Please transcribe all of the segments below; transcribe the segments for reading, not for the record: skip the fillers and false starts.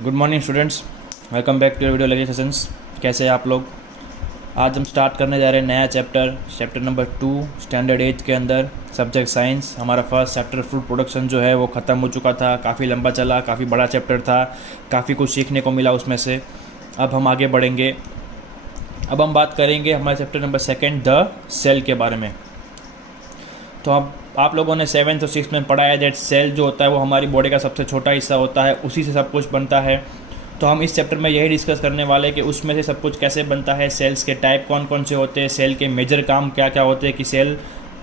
Good morning students, welcome back to your video lecture sessions. कैसे हैं आप लोग। आज हम स्टार्ट करने जा रहे हैं नया चैप्टर नंबर 2 स्टैंडर्ड 8 के अंदर सब्जेक्ट साइंस। हमारा फर्स्ट चैप्टर फूड प्रोडक्शन जो है वो ख़त्म हो चुका था, काफ़ी लंबा चला, काफ़ी बड़ा चैप्टर था, काफ़ी कुछ सीखने को मिला उसमें से। अब हम आगे बढ़ेंगे। अब हम बात करेंगे हमारे चैप्टर नंबर 2 द सेल के बारे में। तो अब आप लोगों ने 7th और 6th में पढ़ा है दैट सेल जो होता है वो हमारी बॉडी का सबसे छोटा हिस्सा होता है, उसी से सब कुछ बनता है। तो हम इस चैप्टर में यही डिस्कस करने वाले हैं कि उसमें से सब कुछ कैसे बनता है, सेल्स के टाइप कौन कौन से होते हैं, सेल के मेजर काम क्या क्या होते हैं, कि सेल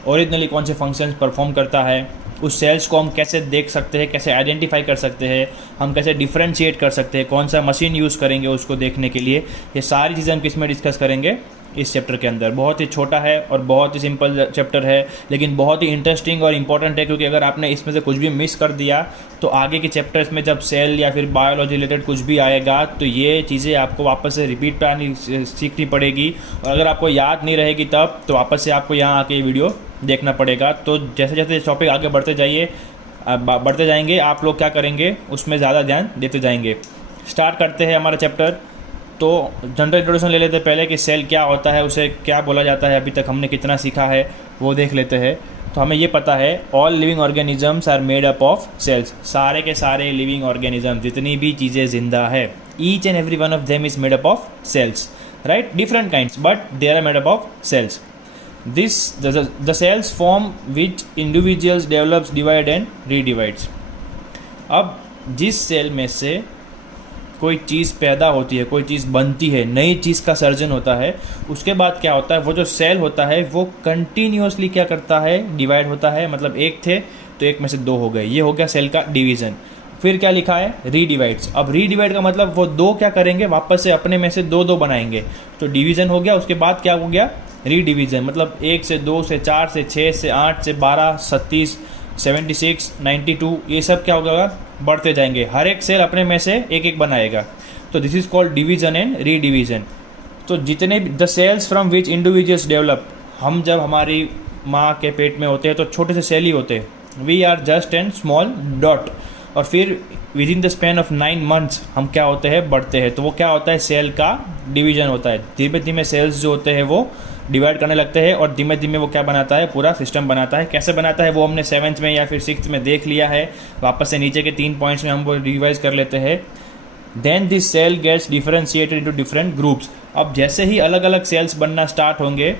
ओरिजिनली कौन से फंक्शंस परफॉर्म करता है, उस सेल्स को हम कैसे देख सकते हैं, कैसे आइडेंटिफाई कर सकते हैं, हम कैसे डिफ्रेंशिएट कर सकते हैं, कौन सा मशीन यूज़ करेंगे उसको देखने के लिए। ये सारी चीज़ें हम किस में डिस्कस करेंगे इस चैप्टर के अंदर। बहुत ही छोटा है और बहुत ही सिंपल चैप्टर है, लेकिन बहुत ही इंटरेस्टिंग और इम्पॉर्टेंट है, क्योंकि अगर आपने इसमें से कुछ भी मिस कर दिया तो आगे के चैप्टर्स में जब सेल या फिर बायोलॉजी रिलेटेड कुछ भी आएगा तो ये चीज़ें आपको वापस से रिपीट पर सीखनी पड़ेगी, और अगर आपको याद नहीं रहेगी तब तो वापस से आपको यहाँ आके वीडियो देखना पड़ेगा। तो जैसे जैसे टॉपिक आगे बढ़ते जाएंगे आप लोग क्या करेंगे उसमें ज़्यादा ध्यान देते जाएंगे। स्टार्ट करते हैं हमारा चैप्टर। तो जनरल इंट्रोडक्शन ले लेते हैं पहले कि सेल क्या होता है, उसे क्या बोला जाता है, अभी तक हमने कितना सीखा है वो देख लेते हैं। तो हमें ये पता है all living organisms are made up of cells. सारे के सारे लिविंग ऑर्गेनिज्म जितनी भी चीज़ें जिंदा है, each and every one of them is made up of cells, right, different kinds but they are made up of cells. The cells form which individuals develops divide and redivides. अब जिस cell में से कोई चीज़ पैदा होती है, कोई चीज़ बनती है, नई चीज़ का सर्जन होता है, उसके बाद क्या होता है, वो जो सेल होता है वो कंटिन्यूअसली क्या करता है, डिवाइड होता है। मतलब एक थे तो एक में से दो हो गए, ये हो गया सेल का डिवीज़न। फिर क्या लिखा है, रीडिवाइड्स। अब रीडिवाइड का मतलब वो दो क्या करेंगे, वापस से अपने में से दो दो बनाएंगे। तो डिवीज़न हो गया, उसके बाद क्या हो गया, रीडिवीज़न। मतलब 1 से 2 से 4 से 6 से 8 से 12 36 76 92 ये सब क्या होगा, बढ़ते जाएंगे। हर एक सेल अपने में से एक एक बनाएगा। तो this is called division and redivision. तो जितने the cells from which individuals develop, हम जब हमारी माँ के पेट में होते हैं तो छोटे से सेल ही होते हैं, we are just and small dot. और फिर within the span of 9 months हम क्या होते हैं, बढ़ते हैं। तो वो क्या होता है, सेल का डिवीज़न होता है। धीमे धीमे सेल्स जो होते हैं वो डिवाइड करने लगते हैं और धीमे धीमे वो क्या बनाता है, पूरा सिस्टम बनाता है। कैसे बनाता है वो हमने 7th में या फिर 6th में देख लिया है। वापस से नीचे के 3 पॉइंट्स में हम वो रिवाइज कर लेते हैं। Then this cell gets differentiated into different groups. अब जैसे ही अलग अलग सेल्स बनना स्टार्ट होंगे,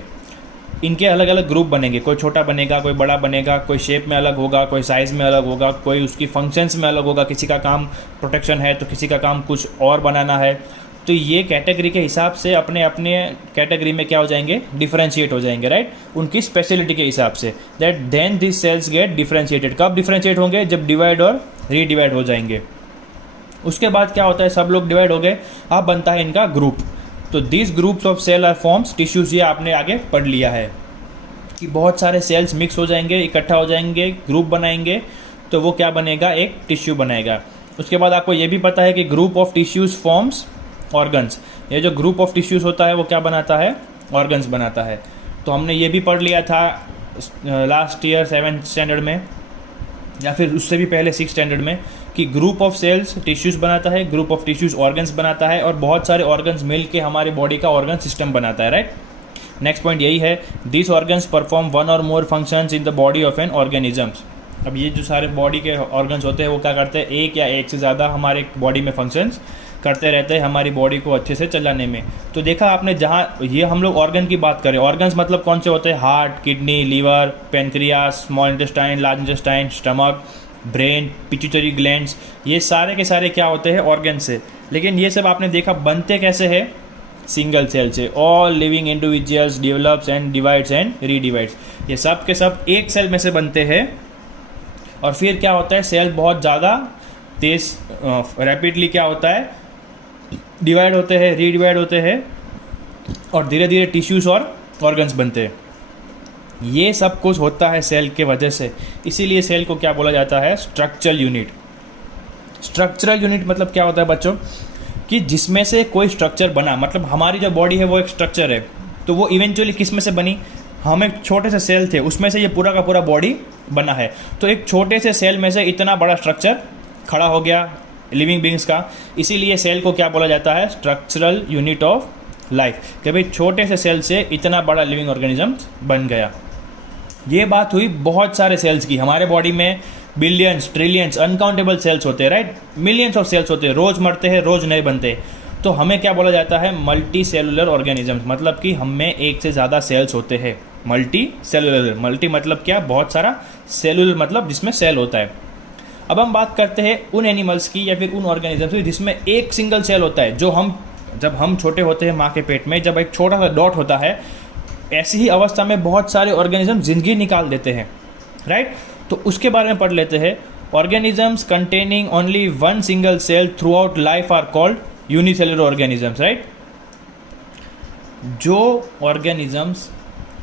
इनके अलग अलग ग्रुप बनेंगे। कोई छोटा बनेगा, कोई बड़ा बनेगा, कोई शेप में अलग होगा, कोई साइज़ में अलग होगा, कोई उसकी फंक्शंस में अलग होगा। किसी का काम प्रोटेक्शन है तो किसी का काम कुछ और बनाना है। तो ये कैटेगरी के हिसाब से अपने अपने कैटेगरी में क्या हो जाएंगे, डिफरेंशिएट हो जाएंगे, राइट, उनकी स्पेशलिटी के हिसाब से। That then this cells get differentiated. कब डिफरेंशिएट होंगे, जब डिवाइड और रीडिवाइड हो जाएंगे। उसके बाद क्या होता है, सब लोग डिवाइड हो गए, अब बनता है इनका ग्रुप। तो this groups of cell are forms tissues. ये आपने आगे पढ़ लिया है कि बहुत सारे सेल्स मिक्स हो जाएंगे, इकट्ठा हो जाएंगे, ग्रुप बनाएंगे, तो वो क्या बनेगा, एक टिश्यू बनेगा। उसके बाद आपको ये भी पता है कि group of tissues forms organs. ये जो ग्रुप ऑफ टिश्यूज होता है वो क्या बनाता है, ऑर्गन्स बनाता है। तो हमने ये भी पढ़ लिया था लास्ट ईयर 7th स्टैंडर्ड में, या फिर उससे भी पहले 6th स्टैंडर्ड में, कि ग्रुप ऑफ सेल्स टिश्यूज बनाता है, ग्रुप ऑफ टिश्यूज ऑर्गन्स बनाता है, और बहुत सारे ऑर्गन्स मिल के हमारी बॉडी का ऑर्गन सिस्टम बनाता है, राइट। नेक्स्ट पॉइंट यही है, this organs perform 1 or more functions in the body of N organisms. अब ये जो सारे बॉडी के ऑर्गन्स होते हैं वो क्या करते हैं, एक या एक से ज़्यादा हमारे बॉडी में फंक्शंस करते रहते हैं हमारी बॉडी को अच्छे से चलाने में। तो देखा आपने, जहाँ ये हम लोग ऑर्गन की बात करें, ऑर्गन्स मतलब कौन से होते हैं, heart, kidney, liver, pancreas, small intestine, large intestine, stomach, brain, pituitary glands, ये सारे के सारे क्या होते हैं, ऑर्गन से। लेकिन ये सब आपने देखा बनते कैसे है, सिंगल सेल से। All living individuals develops and divides and redivides. ये सब के सब एक सेल में से बनते हैं। और फिर क्या होता है, सेल बहुत ज़्यादा तेज रैपिडली क्या होता है, डिवाइड होते हैं, रीडिवाइड होते हैं, और धीरे धीरे टिश्यूज और ऑर्गन्स बनते हैं। ये सब कुछ होता है सेल के वजह से। इसीलिए सेल को क्या बोला जाता है, स्ट्रक्चरल यूनिट। स्ट्रक्चरल यूनिट मतलब क्या होता है बच्चों, कि जिसमें से कोई स्ट्रक्चर बना। मतलब हमारी जो बॉडी है वो एक स्ट्रक्चर है, तो वो इवेंचुअली किस में से बनी, हम एक छोटे से सेल थे, उसमें से ये पूरा का पूरा बॉडी बना है। तो एक छोटे से सेल में से इतना बड़ा स्ट्रक्चर खड़ा हो गया, लिविंग बींग्स का। इसीलिए सेल को क्या बोला जाता है, स्ट्रक्चरल यूनिट ऑफ लाइफ, कि भाई छोटे से सेल से इतना बड़ा लिविंग ऑर्गेनिज्म बन गया। ये बात हुई बहुत सारे सेल्स की। हमारे बॉडी में बिलियंस, ट्रिलियंस, अनकाउंटेबल सेल्स होते हैं, राइट, मिलियंस ऑफ सेल्स होते हैं, रोज़ मरते हैं, रोज़ नए बनते हैं। तो हमें क्या बोला जाता है, मल्टी सेलुलर ऑर्गेनिजम्स, मतलब कि हमें एक से ज़्यादा सेल्स होते हैं। मल्टी सेलुलर, मल्टी मतलब क्या, बहुत सारा, सेलुलर मतलब जिसमें सेल होता है। अब हम बात करते हैं उन एनिमल्स की या फिर उन ऑर्गेनिजम्स की जिसमें एक सिंगल सेल होता है। जब हम छोटे होते हैं माँ के पेट में, जब एक छोटा सा डॉट होता है, ऐसी ही अवस्था में बहुत सारे ऑर्गेनिज्म जिंदगी निकाल देते हैं, राइट। तो उसके बारे में पढ़ लेते हैं। Organisms containing only one single cell throughout life are called unicellular organisms, right. जो ऑर्गेनिजम्स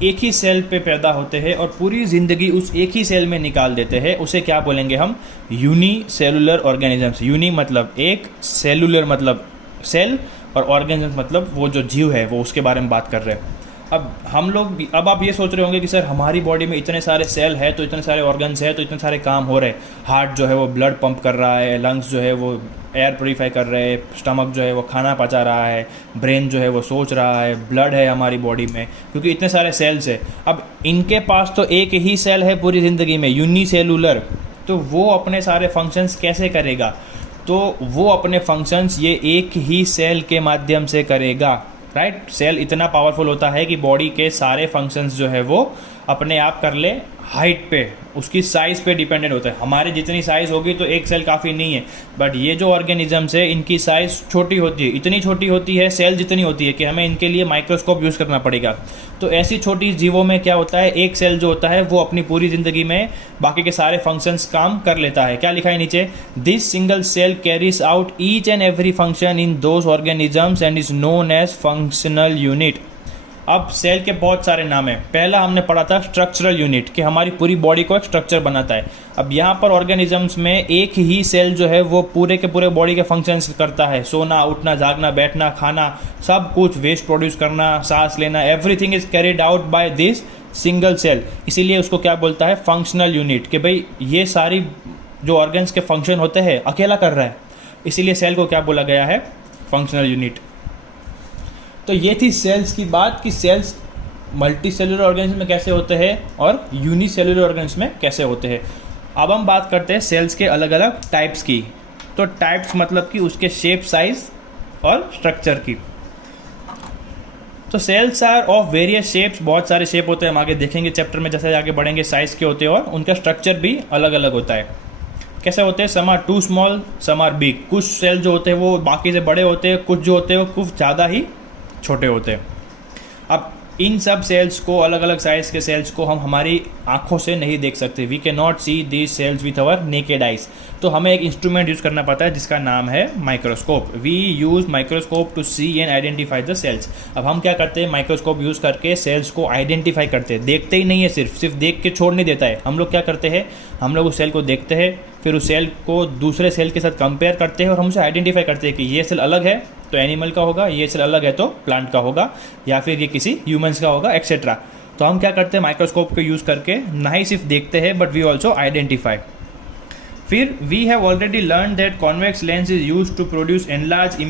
एक ही सेल पे पैदा होते हैं और पूरी ज़िंदगी उस एक ही सेल में निकाल देते हैं, उसे क्या बोलेंगे हम, यूनिसेलुलर ऑर्गेनिजम्स। यूनि मतलब एक, सेलुलर मतलब सेल, और ऑर्गेनिजम्स मतलब वो जो जीव है वो, उसके बारे में बात कर रहे हैं। अब आप ये सोच रहे होंगे कि सर हमारी बॉडी में इतने सारे सेल है, तो इतने सारे ऑर्गन्स है, तो इतने सारे काम हो रहे हैं। हार्ट जो है वो ब्लड पंप कर रहा है, लंग्स जो है वो एयर प्योरीफाई कर रहे हैं, स्टमक जो है वो खाना पचा रहा है, ब्रेन जो है वो सोच रहा है, ब्लड है हमारी बॉडी में, क्योंकि इतने सारे सेल्स है। अब इनके पास तो एक ही सेल है पूरी ज़िंदगी में, यूनिसेलुलर, तो वो अपने सारे फंक्शंस कैसे करेगा, तो वो अपने फंक्शंस ये एक ही सेल के माध्यम से करेगा, राइट। सेल इतना पावरफुल होता है कि बॉडी के सारे फंक्शंस जो है वो अपने आप कर ले। हाइट पे, उसकी साइज़ पे डिपेंडेंट होता है। हमारी जितनी साइज़ होगी तो एक सेल काफ़ी नहीं है, बट ये जो ऑर्गेनिजम्स है इनकी साइज़ छोटी होती है, इतनी छोटी होती है, सेल जितनी होती है कि हमें इनके लिए माइक्रोस्कोप यूज़ करना पड़ेगा। तो ऐसी छोटी जीवों में क्या होता है, एक सेल जो होता है वो अपनी पूरी ज़िंदगी में बाकी के सारे फंक्शंस काम कर लेता है। क्या लिखा है नीचे, this single cell carries out each and every function in those organisms and is known as functional unit. अब सेल के बहुत सारे नाम हैं। पहला हमने पढ़ा था स्ट्रक्चरल यूनिट, कि हमारी पूरी बॉडी को एक स्ट्रक्चर बनाता है। अब यहाँ पर ऑर्गेनिजम्स में एक ही सेल जो है वो पूरे के पूरे बॉडी के फंक्शंस करता है। सोना, उठना, जागना, बैठना, खाना, सब कुछ, वेस्ट प्रोड्यूस करना, सांस लेना, everything is carried out by this single cell. इसीलिए उसको क्या बोलता है, फंक्शनल यूनिट, कि भाई ये सारी जो ऑर्गन्स के फंक्शन होते हैं अकेला कर रहा है, इसीलिए सेल को क्या बोला गया है, फंक्शनल यूनिट। तो ये थी सेल्स की बात कि सेल्स मल्टी सेलुलर ऑर्गेनिज्म में कैसे होते हैं और यूनिसेलुलर ऑर्गेनिज्म में कैसे होते हैं। अब हम बात करते हैं सेल्स के अलग अलग टाइप्स की। तो टाइप्स मतलब कि उसके शेप, साइज और स्ट्रक्चर की। तो cells are of various shapes, बहुत सारे शेप होते हैं, हम आगे देखेंगे चैप्टर में, जैसे आगे बढ़ेंगे साइज़ के होते हैं, और उनका स्ट्रक्चर भी अलग अलग होता है। कैसे होते हैं, some are too small, some are big. कुछ सेल जो होते हैं वो बाकी से बड़े होते हैं, कुछ जो होते हैं वो कुछ ज़्यादा ही छोटे होते हैं। अब इन सब सेल्स को, अलग अलग साइज़ के सेल्स को हम हमारी आंखों से नहीं देख सकते। We can not see these cells with our naked eyes. तो हमें एक इंस्ट्रूमेंट यूज़ करना पड़ता है जिसका नाम है microscope. We use microscope to see and identify the cells. अब हम क्या करते हैं, माइक्रोस्कोप यूज़ करके सेल्स को आइडेंटिफाई करते हैं। देखते ही नहीं है, सिर्फ देख के छोड़ नहीं देता है। हम लोग क्या करते हैं, हम लोग उस सेल को देखते हैं, फिर उस सेल को दूसरे सेल के साथ कंपेयर करते हैं और हम उसे आइडेंटिफाई करते हैं कि ये सेल अलग है तो एनिमल का होगा, ये सेल अलग है तो प्लांट का होगा, या फिर ये किसी ह्यूमंस का होगा, एक्सेट्रा। तो हम क्या करते हैं, माइक्रोस्कोप को यूज़ करके ना ही सिर्फ देखते हैं बट वी ऑल्सो आइडेंटिफाई। फिर we have already learn that convex lens is use to produce enlarge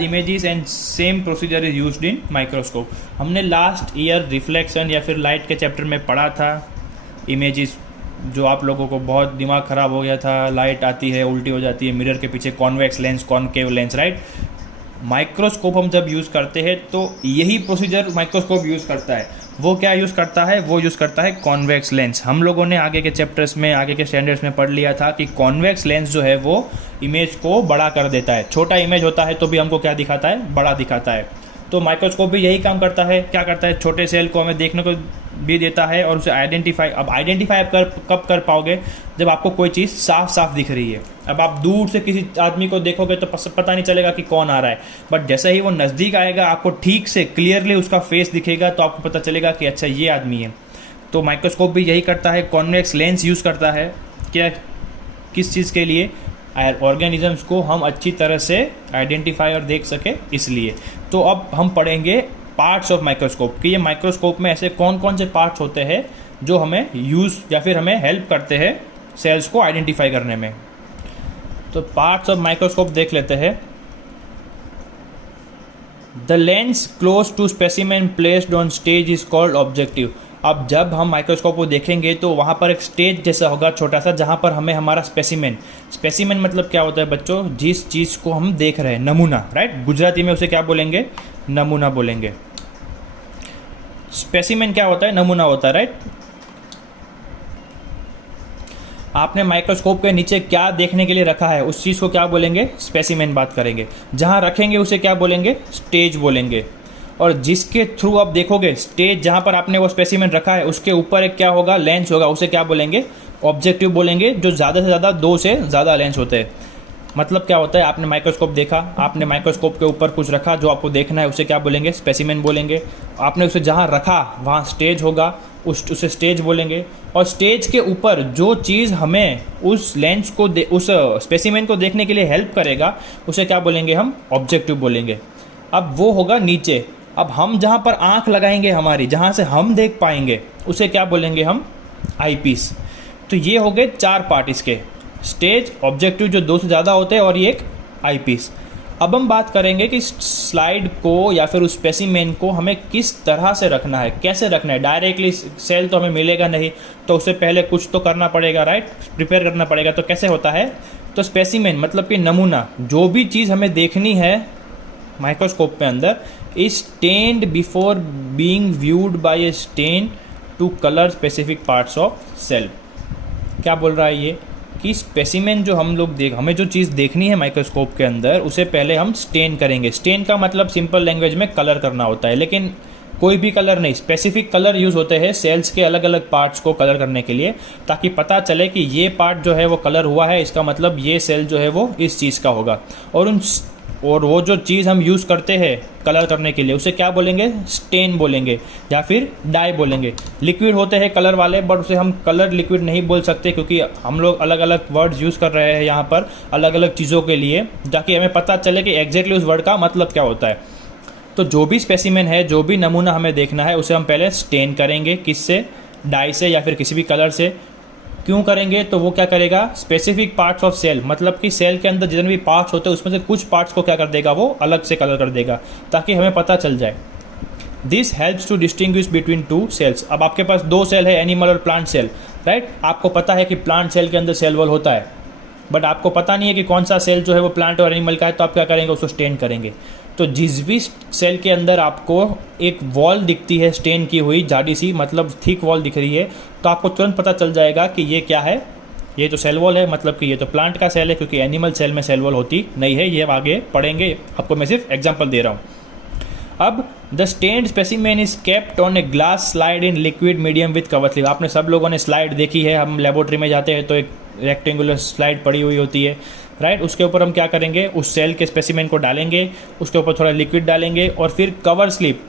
images and same procedure is used in microscope. हमने लास्ट ईयर रिफ्लेक्शन या फिर लाइट के चैप्टर में पढ़ा था इमेजेस, जो आप लोगों को बहुत दिमाग ख़राब हो गया था, लाइट आती है उल्टी हो जाती है, मिरर के पीछे convex lens, concave lens, right. Microscope हम जब यूज़ करते हैं तो यही प्रोसीजर माइक्रोस्कोप यूज़ करता है। वो क्या यूज़ करता है, वो यूज़ करता है कॉन्वेक्स लेंस। हम लोगों ने आगे के चैप्टर्स में, आगे के स्टैंडर्ड्स में पढ़ लिया था कि कॉन्वेक्स लेंस जो है वो इमेज को बड़ा कर देता है। छोटा इमेज होता है तो भी हमको क्या दिखाता है, बड़ा दिखाता है। तो माइक्रोस्कोप भी यही काम करता है। क्या करता है, छोटे सेल को हमें देखने को भी देता है और उसे आइडेंटिफाई। अब आइडेंटिफाई आप कब कर पाओगे, जब आपको कोई चीज़ साफ साफ दिख रही है। अब आप दूर से किसी आदमी को देखोगे तो पता नहीं चलेगा कि कौन आ रहा है, बट जैसे ही वो नज़दीक आएगा आपको ठीक से क्लियरली उसका फेस दिखेगा तो आपको पता चलेगा कि अच्छा ये आदमी है। तो माइक्रोस्कोप भी यही करता है, कॉन्वेक्स लेंस यूज़ करता है। क्या, किस चीज़ के लिए, ऑर्गेनिजम्स को हम अच्छी तरह से आइडेंटिफाई और देख सके, इसलिए। तो अब हम पढ़ेंगे पार्ट्स ऑफ माइक्रोस्कोप कि ये माइक्रोस्कोप में ऐसे कौन कौन से पार्ट्स होते हैं जो हमें यूज़ या फिर हमें हेल्प करते हैं सेल्स को आइडेंटिफाई करने में। तो पार्ट्स ऑफ माइक्रोस्कोप देख लेते हैं। The lens close to specimen placed on stage is called objective. अब जब हम माइक्रोस्कोप को देखेंगे तो वहाँ पर एक स्टेज जैसा होगा छोटा सा, जहाँ पर हमें हमारा स्पेसिमेन मतलब क्या होता है बच्चों, जिस चीज़ को हम देख रहे हैं, नमूना, राइट। गुजराती में उसे क्या बोलेंगे, नमूना बोलेंगे। स्पेसिमेन क्या होता है, नमूना होता है, राइट। आपने माइक्रोस्कोप के नीचे क्या देखने के लिए रखा है उस चीज़ को क्या बोलेंगे, स्पेसिमेन बात करेंगे। जहाँ रखेंगे उसे क्या बोलेंगे, स्टेज बोलेंगे। और जिसके थ्रू आप देखोगे, स्टेज जहाँ पर आपने वो स्पेसिमेन रखा है उसके ऊपर एक क्या होगा, लेंस होगा, उसे क्या बोलेंगे, ऑब्जेक्टिव बोलेंगे। जो ज़्यादा से ज़्यादा 2 से ज़्यादा लेंस होते हैं। मतलब क्या होता है, आपने माइक्रोस्कोप देखा, आपने माइक्रोस्कोप के ऊपर कुछ रखा जो आपको देखना है, उसे क्या बोलेंगे, स्पेसिमेन बोलेंगे। आपने उसे जहाँ रखा वहाँ स्टेज होगा, उसे स्टेज बोलेंगे। और स्टेज के ऊपर जो चीज़ हमें उस लेंस को उस स्पेसिमेन को देखने के लिए हेल्प करेगा उसे क्या बोलेंगे, हम ऑब्जेक्टिव बोलेंगे। अब वो होगा नीचे। अब हम जहाँ पर आँख लगाएंगे हमारी, जहाँ से हम देख पाएंगे, उसे क्या बोलेंगे, हम आई पीस। तो ये हो गए 4 पार्ट इसके, स्टेज, ऑब्जेक्टिव जो 2 से ज़्यादा होते हैं, और ये एक आई पीस। अब हम बात करेंगे कि स्लाइड को या फिर उस स्पेसिमेन को हमें किस तरह से रखना है, कैसे रखना है। डायरेक्टली सेल तो हमें मिलेगा नहीं, तो उससे पहले कुछ तो करना पड़ेगा, राइट, प्रिपेयर करना पड़ेगा। तो कैसे होता है, तो स्पेसिमेन मतलब कि नमूना, जो भी चीज़ हमें देखनी है माइक्रोस्कोप के अंदर, is stained before being viewed by a stain to colour specific parts of cell. क्या बोल रहा है ये, कि स्पेसिमेन जो हम लोग हमें जो चीज़ देखनी है माइक्रोस्कोप के अंदर, उसे पहले हम स्टेन करेंगे। स्टेन का मतलब सिंपल लैंग्वेज में कलर करना होता है, लेकिन कोई भी कलर नहीं, स्पेसिफिक कलर यूज़ होते हैं सेल्स के अलग अलग पार्ट्स को कलर करने के लिए, ताकि पता चले कि ये पार्ट जो है वो कलर हुआ है, इसका मतलब ये सेल जो है वो इस चीज़ का होगा। और वो जो चीज़ हम यूज़ करते हैं कलर करने के लिए, उसे क्या बोलेंगे, स्टेन बोलेंगे या फिर डाई बोलेंगे। लिक्विड होते हैं कलर वाले, बट उसे हम कलर लिक्विड नहीं बोल सकते, क्योंकि हम लोग अलग अलग वर्ड्स यूज़ कर रहे हैं यहाँ पर अलग अलग चीज़ों के लिए, ताकि हमें पता चले कि एग्जैक्टली उस वर्ड का मतलब क्या होता है। तो जो भी स्पेसिमेन है, जो भी नमूना हमें देखना है, उसे हम पहले स्टेन करेंगे। किससे, डाई से या फिर किसी भी कलर से। क्यों करेंगे, तो वो क्या करेगा, स्पेसिफिक पार्ट्स ऑफ सेल, मतलब कि सेल के अंदर जितने भी पार्ट्स होते हैं उसमें से कुछ पार्ट्स को क्या कर देगा, वो अलग से कलर कर देगा, ताकि हमें पता चल जाए। This helps to distinguish between 2 cells. अब आपके पास 2 सेल है, एनिमल और प्लांट सेल, राइट। आपको पता है कि प्लांट सेल के अंदर सेल वॉल होता है, बट आपको पता नहीं है कि कौन सा सेल जो है वो प्लांट और एनिमल का है, तो आप क्या करेंगे, उसको स्टेन करेंगे। तो जिस भी सेल के अंदर आपको एक वॉल दिखती है स्टेन की हुई, जाडी सी, मतलब थिक वॉल दिख रही है, तो आपको तुरंत पता चल जाएगा कि ये क्या है, ये तो सेल वॉल है, मतलब कि ये तो प्लांट का सेल है, क्योंकि एनिमल सेल में सेल वॉल होती नहीं है। ये आगे पढ़ेंगे, आपको मैं सिर्फ एग्जांपल दे रहा हूँ। अब the stained specimen is kept on a glass slide in liquid medium with cover slip. आपने सब लोगों ने स्लाइड देखी है, हम लेबोरेटरी में जाते हैं तो एक रेक्टेंगुलर स्लाइड पड़ी हुई होती है, राइट। उसके ऊपर हम क्या करेंगे, उस सेल के स्पेसिमेन को डालेंगे, उसके ऊपर थोड़ा लिक्विड डालेंगे, और फिर कवर स्लिप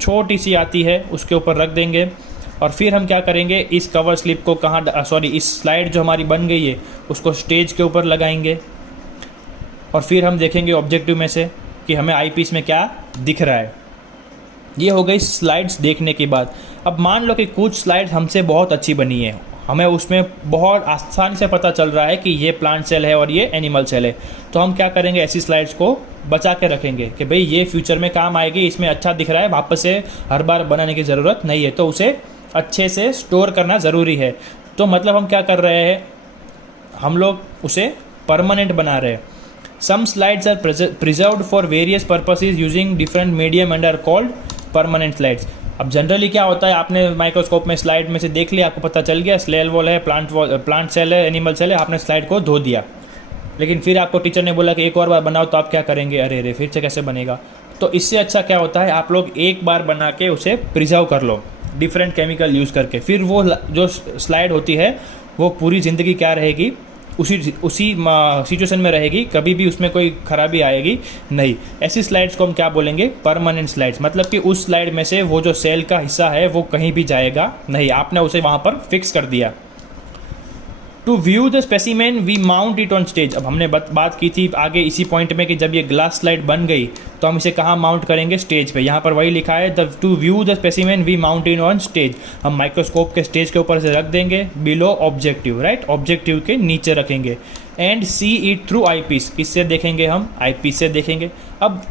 छोटी सी आती है उसके ऊपर रख देंगे। और फिर हम क्या करेंगे, इस कवर स्लिप को इस स्लाइड जो हमारी बन गई है उसको स्टेज के ऊपर लगाएंगे। और फिर हम देखेंगे ऑब्जेक्टिव में से कि हमें आई पीस में क्या दिख रहा है। ये हो गई स्लाइड्स देखने के बाद। अब मान लो कि कुछ स्लाइड्स हमसे बहुत अच्छी बनी है, हमें उसमें बहुत आसानी से पता चल रहा है कि ये प्लांट सेल है और ये एनिमल सेल है, तो हम क्या करेंगे, ऐसी स्लाइड्स को बचा के रखेंगे कि भाई ये फ्यूचर में काम आएगी, इसमें अच्छा दिख रहा है, वापस से हर बार बनाने की ज़रूरत नहीं है, तो उसे अच्छे से स्टोर करना ज़रूरी है। तो मतलब हम क्या कर रहे हैं, हम लोग उसे परमानेंट बना रहे हैं। Some slides are preserved for various purposes using different medium and are called permanent slides. अब जनरली क्या होता है, आपने माइक्रोस्कोप में स्लाइड में से देख लिया, आपको पता चल गया सेल वॉल है, प्लांट सेल है, एनिमल सेल है, आपने स्लाइड को धो दिया, लेकिन फिर आपको टीचर ने बोला कि एक और बार बनाओ, तो आप क्या करेंगे, अरे फिर से कैसे बनेगा। तो इससे अच्छा क्या होता है, आप लोग एक बार बना के उसे प्रिजर्व कर लो डिफरेंट केमिकल यूज़ करके, फिर वो जो स्लाइड होती है वो पूरी ज़िंदगी क्या रहेगी, उसी सिचुएशन में रहेगी, कभी भी उसमें कोई खराबी आएगी नहीं। ऐसी स्लाइड्स को हम क्या बोलेंगे, परमानेंट स्लाइड्स। मतलब कि उस स्लाइड में से वो जो सेल का हिस्सा है वो कहीं भी जाएगा नहीं, आपने उसे वहाँ पर फिक्स कर दिया। To view the specimen we mount it on stage. अब हमने बात की थी आगे इसी पॉइंट में कि जब ये ग्लास स्लाइड बन गई तो हम इसे कहाँ माउंट करेंगे, स्टेज पे। यहाँ पर वही लिखा है, the to view the specimen we mount in on stage. हम माइक्रोस्कोप के स्टेज के ऊपर से रख देंगे बिलो ऑब्जेक्टिव, राइट, ऑब्जेक्टिव के नीचे रखेंगे। And see it through eyepiece. किससे देखेंगे हम? आई पीस से देखेंगे। अब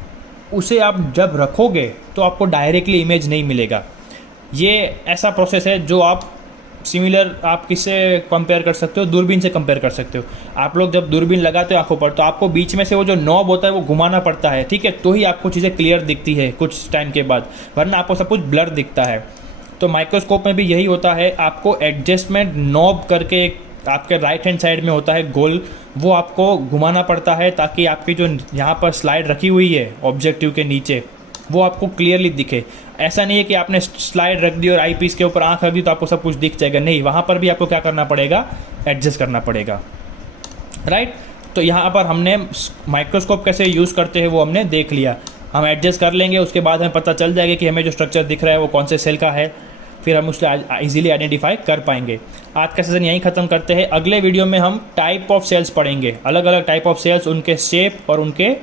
उसे आप जब रखोगे तो आपको डायरेक्टली इमेज नहीं मिलेगा। ये ऐसा प्रोसेस है जो आप सिमिलर आप किससे कंपेयर कर सकते हो? दूरबीन से कंपेयर कर सकते हो। आप लोग जब दूरबीन लगाते हो आंखों पर, तो आपको बीच में से वो जो नॉब होता है वो घुमाना पड़ता है, ठीक है, तो ही आपको चीज़ें क्लियर दिखती है कुछ टाइम के बाद, वरना आपको सब कुछ ब्लर दिखता है। तो माइक्रोस्कोप में भी यही होता है, आपको एडजस्टमेंट नॉब करके आपके राइट हैंड साइड में होता है गोल, वो आपको घुमाना पड़ता है ताकि आपकी जो यहाँ पर स्लाइड रखी हुई है ऑब्जेक्टिव के नीचे वो आपको क्लियरली दिखे। ऐसा नहीं है कि आपने स्लाइड रख दी और आई पीस के ऊपर आंख रख दी तो आपको सब कुछ दिख जाएगा, नहीं, वहाँ पर भी आपको क्या करना पड़ेगा? एडजस्ट करना पड़ेगा, राइट। तो यहाँ पर हमने माइक्रोस्कोप कैसे यूज़ करते हैं वो हमने देख लिया। हम एडजस्ट कर लेंगे, उसके बाद हमें पता चल जाएगा कि हमें जो स्ट्रक्चर दिख रहा है वो कौन से सेल का है, फिर हम उससे ईजिली आइडेंटिफाई कर पाएंगे। आज का सेशन यहीं ख़त्म करते हैं। अगले वीडियो में हम टाइप ऑफ सेल्स पढ़ेंगे, अलग अलग टाइप ऑफ सेल्स, उनके शेप और उनके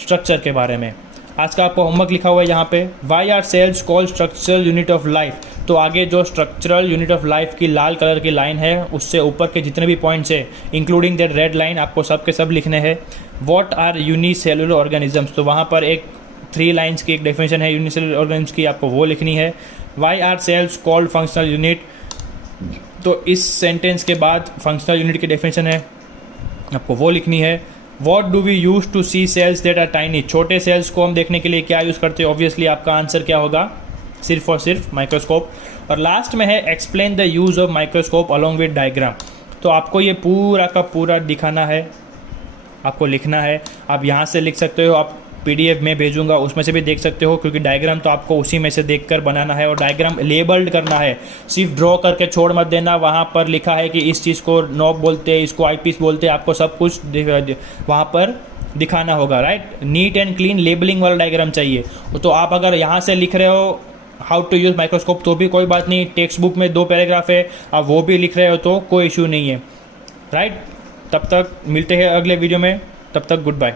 स्ट्रक्चर के बारे में। आज का आपको होमवर्क लिखा हुआ है यहाँ पे, why are cells called structural unit of life. तो आगे जो स्ट्रक्चरल यूनिट ऑफ लाइफ की लाल कलर की लाइन है उससे ऊपर के जितने भी पॉइंट्स है इंक्लूडिंग दैट रेड लाइन, आपको सब के सब लिखने हैं। व्हाट आर यूनिसेलुलर ऑर्गेनिजम्स, तो वहाँ पर एक 3 लाइन्स की एक डेफिनेशन है यूनिसेलुलर ऑर्गेनिज्म की, आपको वो लिखनी है। Why are cells called functional unit, तो इस सेंटेंस के बाद फंक्शनल यूनिट की डेफिनेशन है, आपको वो लिखनी है। What do we use to see cells that are tiny, छोटे सेल्स को हम देखने के लिए क्या यूज़ करते हैं? ऑब्वियसली आपका आंसर क्या होगा? सिर्फ और सिर्फ माइक्रोस्कोप। और लास्ट में है explain the use of microscope along with diagram. तो आपको ये पूरा का पूरा दिखाना है, आपको लिखना है। आप यहाँ से लिख सकते हो, आप PDF में भेजूंगा उसमें से भी देख सकते हो, क्योंकि डायग्राम तो आपको उसी में से देखकर बनाना है। और डायग्राम लेबल्ड करना है, सिर्फ ड्रॉ करके छोड़ मत देना। वहाँ पर लिखा है कि इस चीज़ को नॉब बोलते हैं, इसको आई पीस बोलते हैं, आपको सब कुछ वहाँ पर दिखाना होगा, right. Neat and clean labelling वाला डायग्राम चाहिए। तो आप अगर यहाँ से लिख रहे हो हाउ टू यूज़ माइक्रोस्कोप तो भी कोई बात नहीं, टेक्स्ट बुक में 2 पैराग्राफ है, आप वो भी लिख रहे हो तो कोई इशू नहीं है, राइट। तब तक मिलते हैं अगले वीडियो में, तब तक गुड बाय।